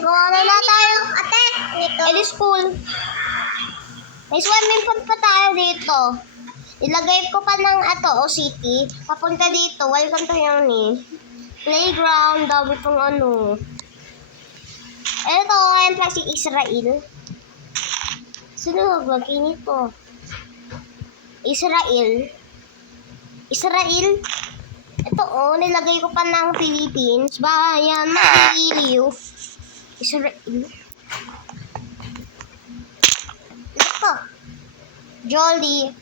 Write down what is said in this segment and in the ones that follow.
gawa na tayo. Ate, ito. Edi school. May swimming pool pa tayo dito. Ilagay ko pa ng city. Papunta dito. Welcome to Yoni. Playground. Dami pang ano. Ito, ayan pa si Israel. Sino maglagay nito? Israel. Ito nilagay ko pa ng Philippines. Bayan ng Iliw. Israel. Ito. Jolly.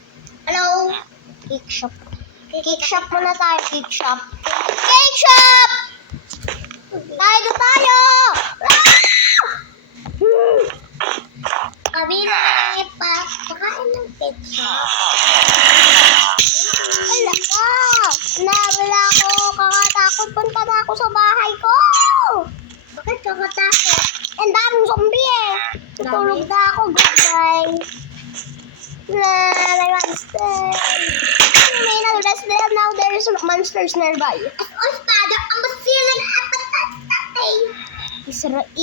Hello. Cake shop. Cake shop muna tayo. Cake shop. Cake shop! Tayo! Kabila pa. Pakain ng cake shop. Wala ka. Wala ako. Kakatakot. Punta na ako sa bahay ko. Bakit kakatakot? Ang daming zombie eh. Tutulog na ako. Goodbye. My monster. May naldas there. Now there is monsters nearby. As father, I'm a feeling Israel.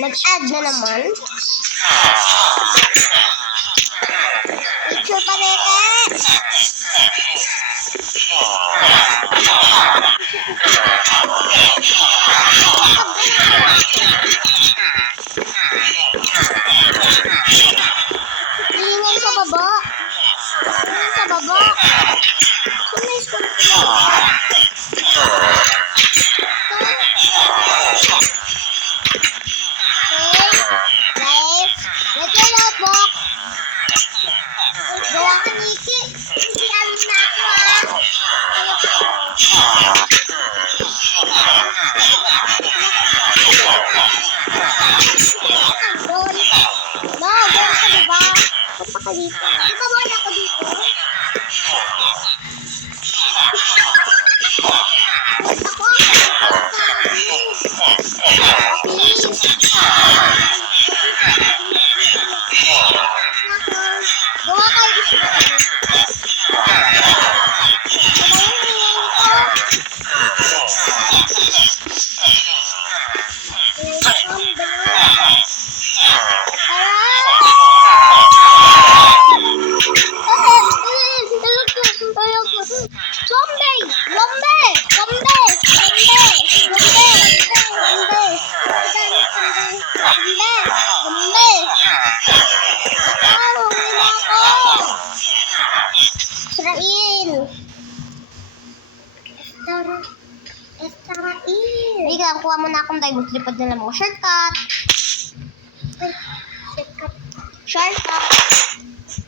Nag-add na naman. Picture pa rin Tingin sa baba. May school Let your notebook. Gawa ka niki. Hindi alam na ako No, gawa ka diba? Punta ka dito. Di ba boy ako dito? Gawa kayo Israel. Kuha mo na akong diamond tripod na lang mo. Shortcut.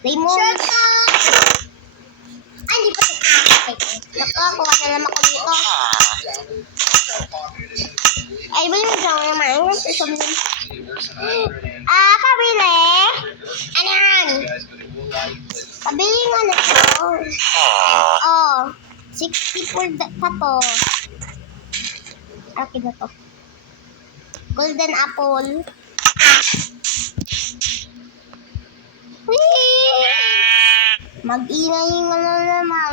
Diamond. Shortcut. Ay, hindi pa ito. Kuha na lang ako dito. Ay, ba yung draw naman? Pabili. Ano yan? Pabili nga na ito. 64 pa to. Okay na to. Golden apple. Whee! Mag-ingay yung ano naman.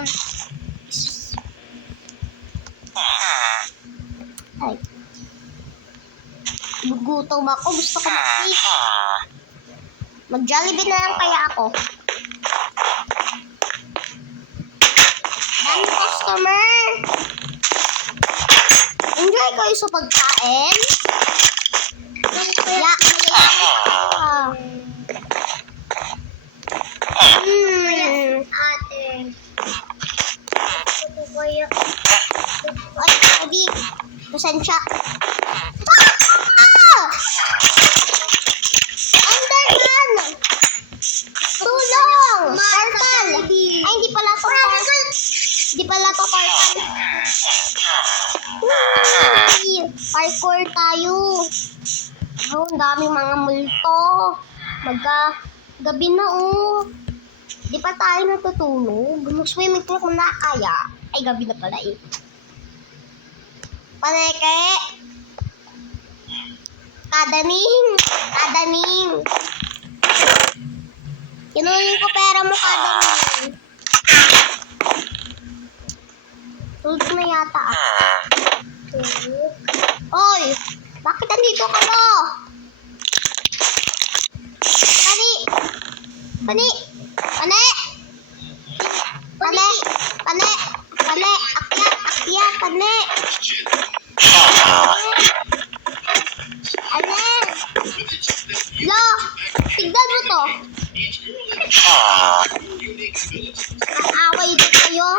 Ay. Gugutom ako. Gusto ko mag-eat. Mag-Jollibee na lang kaya ako. Dami customer. Enjoy kayo sa pagkain. Ate. Pasensya. Underman! Tulong! Portal! Ay, hindi pala to portal. Hindi pala to portal. Parkour tayo. Ang daming mga multo. Gabi na Di pa tayo natutulog. Mag-swimming pool kung nakaya. Ay, gabi na pala Paneke. Kadaning. Kinunin ko pera mo kada ngayon. Tulog na yata Oy! Bakit andito ka mo? Pani! Pani! Pani! Pani! Pani! Pani! Akyat! Akyat! Pani! Ano? Lo! Tignan mo to! Ang away dito kayo.